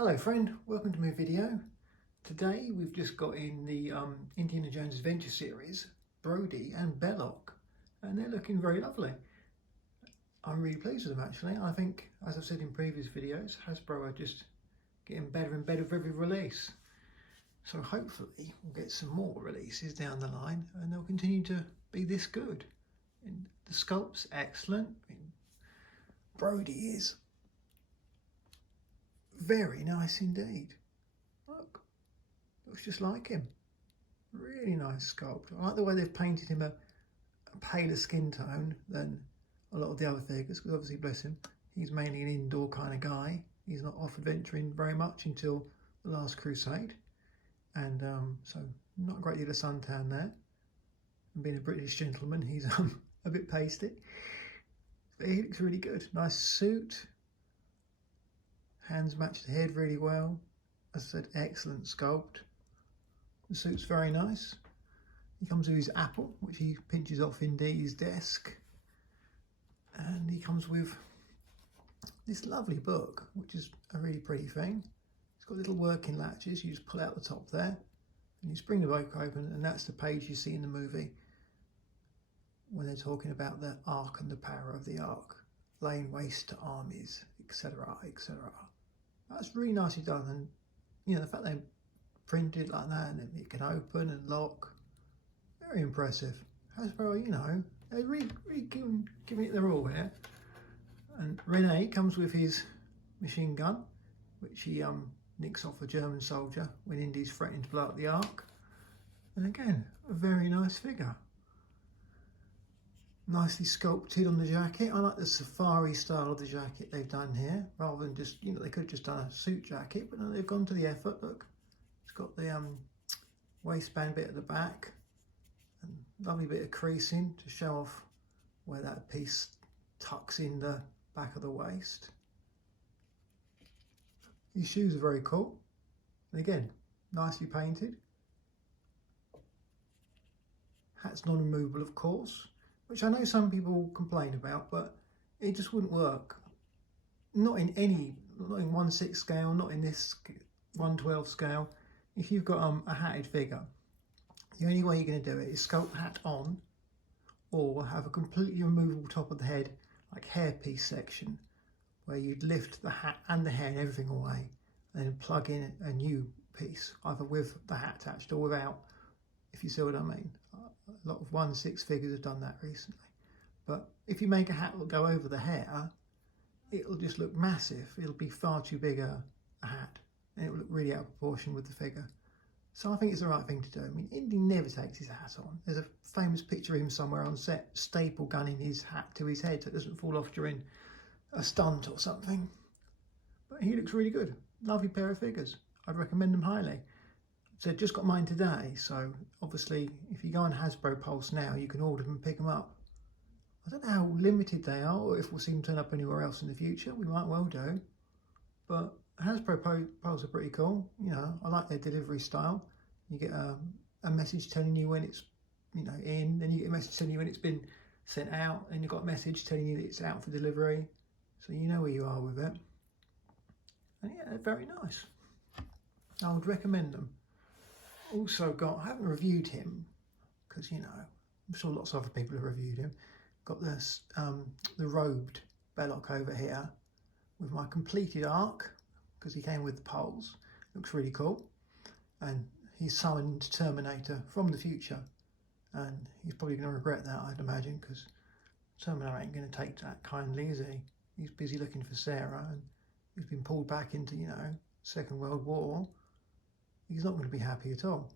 Hello friend, welcome to my video. Today we've just got in the Indiana Jones Adventure series, Brady and Belloq, and they're looking very lovely. I'm really pleased with them actually. I think, as I've said in previous videos, Hasbro are just getting better and better with every release. So hopefully we'll get some more releases down the line and they'll continue to be this good. And the sculpt's excellent. Brody is very nice indeed. Look, looks just like him. Really nice sculpt. I like the way they've painted him a paler skin tone than a lot of the other figures, because obviously, bless him, he's mainly an indoor kind of guy. He's not off adventuring very much until The Last Crusade. And so not a great deal of suntan there. And being a British gentleman, he's a bit pasty. But he looks really good. Nice suit. Hands match the head really well. As I said, excellent sculpt. The suit's very nice. He comes with his apple, which he pinches off Indy's desk. And he comes with this lovely book, which is a really pretty thing. It's got little working latches. You just pull out the top there and you spring the book open, and that's the page you see in the movie when they're talking about the Ark and the power of the Ark, laying waste to armies, etc., etc. That's really nicely done, and you know, the fact they printed like that and it can open and lock, very impressive. Hasbro, you know, they're really giving it their all here. And Rene comes with his machine gun, which he nicks off a German soldier when Indy's threatening to blow up the Ark. And again, a very nice figure. Nicely sculpted on the jacket. I like the safari style of the jacket they've done here, rather than just, you know, they could have just done a suit jacket, but no, they've gone to the effort. Look, it's got the waistband bit at the back, and lovely bit of creasing to show off where that piece tucks in the back of the waist. These shoes are very cool, and again, nicely painted. Hat's non-removable, of course, which I know some people complain about, but it just wouldn't work. Not in 1/6 scale, not in this 1/12 scale. If you've got a hatted figure, the only way you're going to do it is sculpt the hat on, or have a completely removable top of the head, like hairpiece section, where you'd lift the hat and the hair and everything away, and then plug in a new piece, either with the hat attached or without, if you see what I mean. A lot of 1/6 figures have done that recently. But if you make a hat that will go over the hair, it'll just look massive. It'll be far too big a hat, and it will look really out of proportion with the figure. So I think it's the right thing to do. I mean, Indy never takes his hat on. There's a famous picture of him somewhere on set, staple gunning his hat to his head so it doesn't fall off during a stunt or something. But he looks really good. Lovely pair of figures. I'd recommend them highly. So just got mine today, so obviously if you go on Hasbro Pulse now, you can order them and pick them up. I don't know how limited they are, or if we'll see them turn up anywhere else in the future. We might well do. But Hasbro Pulse are pretty cool. You know, I like their delivery style. You get a message telling you when it's, you know, in, then you get a message telling you when it's been sent out, and you've got a message telling you that it's out for delivery, so you know where you are with it. And yeah, they're very nice. I would recommend them. Also I haven't reviewed him, because, you know, I'm sure lots of other people have reviewed him. Got this, the robed Belloq over here with my completed arc, because he came with the poles. Looks really cool. And he's summoned Terminator from the future, and he's probably going to regret that, I'd imagine, because Terminator ain't going to take that kindly, is he? He's busy looking for Sarah, and he's been pulled back into, you know, Second World War. He's not going to be happy at all.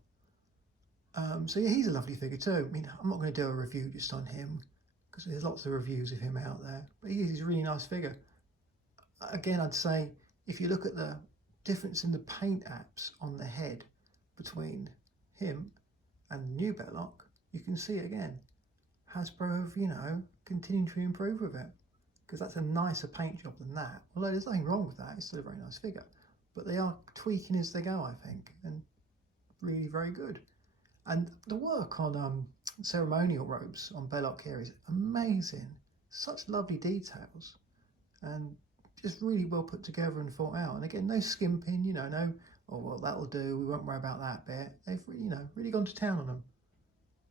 So yeah, he's a lovely figure too. I mean, I'm not going to do a review just on him, because there's lots of reviews of him out there, but he's a really nice figure. Again, I'd say if you look at the difference in the paint apps on the head between him and the new Belloq, you can see it again. Hasbro have, you know, continued to improve with it, because that's a nicer paint job than that. Although there's nothing wrong with that, it's still a very nice figure. But they are tweaking as they go, I think, and really very good. And the work on ceremonial robes on Belloq here is amazing. Such lovely details, and just really well put together and thought out. And again, no skimping, you know, no, oh, well, that'll do, we won't worry about that bit. They've, you know, really gone to town on them.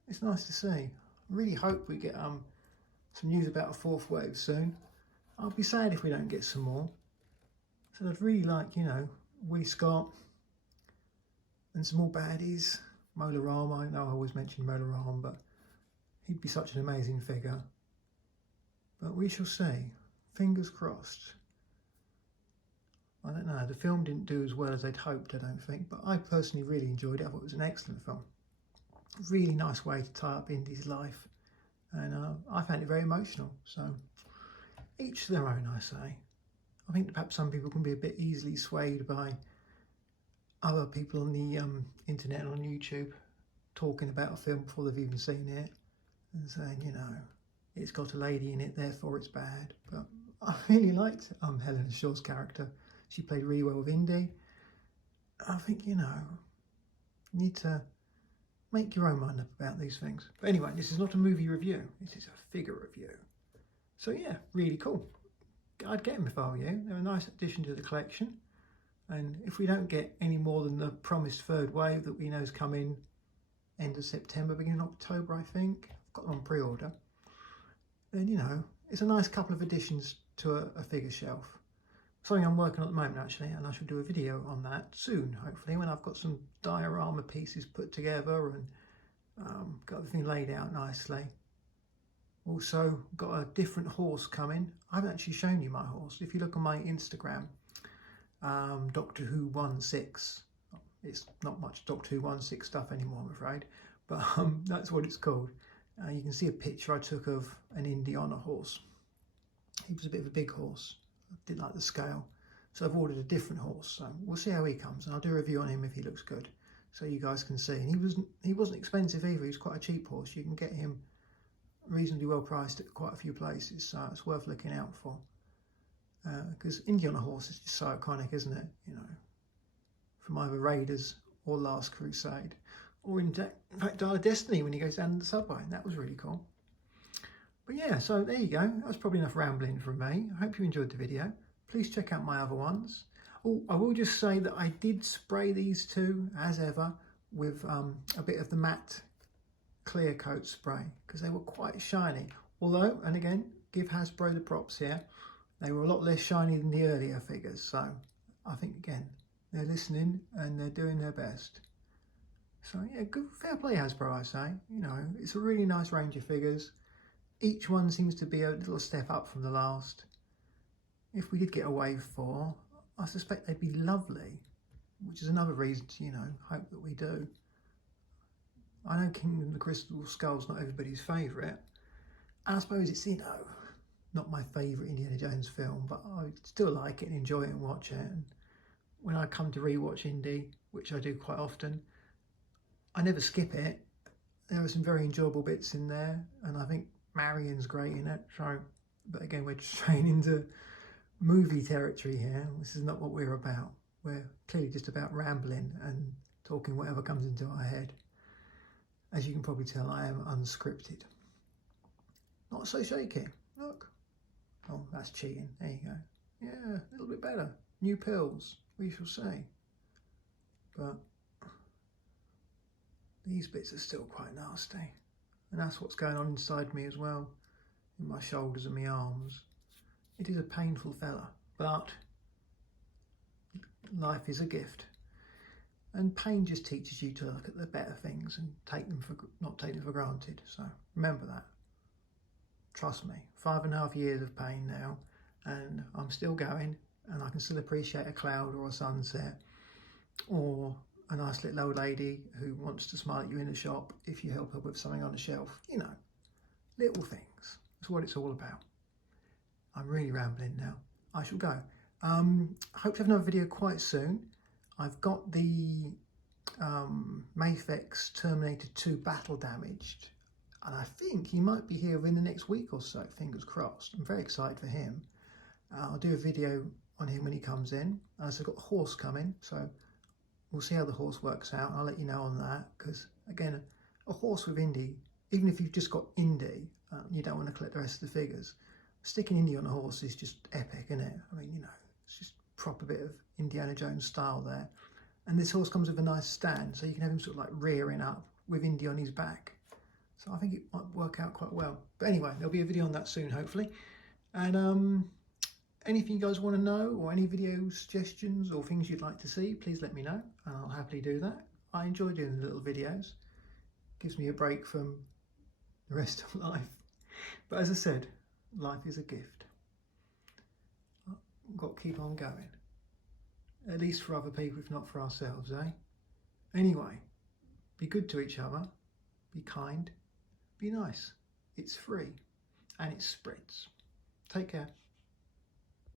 It's nice to see. I really hope we get some news about a fourth wave soon. I'll be sad if we don't get some more. So I'd really like, you know, Willie Scott and some more baddies. Mola Ram, I know I always mention Mola Ram, but he'd be such an amazing figure. But we shall see. Fingers crossed. I don't know, the film didn't do as well as they'd hoped, I don't think, but I personally really enjoyed it. I thought it was an excellent film. Really nice way to tie up Indy's life, and I found it very emotional. So each to their own, I say. I think perhaps some people can be a bit easily swayed by other people on the internet and on YouTube talking about a film before they've even seen it and saying, you know, it's got a lady in it, therefore it's bad. But I really liked Helena Shaw's character. She played really well with Indy. I think, you know, you need to make your own mind up about these things. But anyway, this is not a movie review. This is a figure review. So yeah, really cool. I'd get them if I were you. They're a nice addition to the collection. And if we don't get any more than the promised third wave that we know is coming end of September, beginning of October, I think. I've got them on pre-order. Then, you know, it's a nice couple of additions to a figure shelf. Something I'm working on at the moment, actually, and I shall do a video on that soon, hopefully, when I've got some diorama pieces put together and got everything laid out nicely. Also, got a different horse coming. I haven't actually shown you my horse. If you look on my Instagram, Doctor Who 16, it's not much Doctor Who 16 stuff anymore, I'm afraid, but that's what it's called. You can see a picture I took of an Indy on a horse. He was a bit of a big horse. I didn't like the scale, so I've ordered a different horse. So we'll see how he comes, and I'll do a review on him if he looks good, so you guys can see. And he wasn't expensive either. He was quite a cheap horse. You can get him reasonably well priced at quite a few places, so it's worth looking out for. Because Indy on a horse is just so iconic, isn't it? You know, from either Raiders or Last Crusade, or in fact Dial of Destiny when he goes down the subway. That was really cool. But yeah, so there you go. That was probably enough rambling from me. I hope you enjoyed the video. Please check out my other ones. Oh, I will just say that I did spray these two, as ever, with a bit of the matte clear coat spray because they were quite shiny. Although, and again, give Hasbro the props here, they were a lot less shiny than the earlier figures. So I think, again, they're listening and they're doing their best. So yeah, good, fair play Hasbro, I say. You know, it's a really nice range of figures. Each one seems to be a little step up from the last. If we did get a wave 4, I suspect they'd be lovely, which is another reason to, you know, hope that we do. I know Kingdom of the Crystal Skull's not everybody's favourite. I suppose it's, you know, not my favourite Indiana Jones film, but I still like it and enjoy it and watch it. And when I come to rewatch Indy, which I do quite often, I never skip it. There are some very enjoyable bits in there, and I think Marion's great in it. So, but again, we're straying into movie territory here. This is not what we're about. We're clearly just about rambling and talking whatever comes into our head. As you can probably tell, I am unscripted. Not so shaky. Look. Oh, that's cheating. There you go. Yeah, a little bit better. New pills. We shall see. But these bits are still quite nasty. And that's what's going on inside me as well. In my shoulders and my arms. It is a painful fella, but life is a gift. And pain just teaches you to look at the better things and not take them for granted. So remember that. Trust me, 5.5 years of pain now, and I'm still going, and I can still appreciate a cloud or a sunset, or a nice little old lady who wants to smile at you in the shop if you help her with something on the shelf. You know, little things. That's what it's all about. I'm really rambling now. I shall go. Hope to have another video quite soon. I've got the Mafex Terminator 2 Battle Damaged, and I think he might be here within the next week or so, fingers crossed. I'm very excited for him. I'll do a video on him when he comes in. And I've got the horse coming, so we'll see how the horse works out. I'll let you know on that, because again, a horse with Indy, even if you've just got Indy, you don't want to collect the rest of the figures. Sticking Indy on a horse is just epic, isn't it? I mean, you know, it's just proper bit of Indiana Jones style there. And this horse comes with a nice stand, so you can have him sort of like rearing up with Indy on his back. So I think it might work out quite well. But anyway, there'll be a video on that soon, hopefully. And anything you guys want to know, or any video suggestions or things you'd like to see, please let me know, and I'll happily do that. I enjoy doing the little videos. Gives me a break from the rest of life. But as I said, life is a gift. We've got to keep on going. At least for other people, if not for ourselves, eh? Anyway, be good to each other, be kind, be nice. It's free and it spreads. Take care.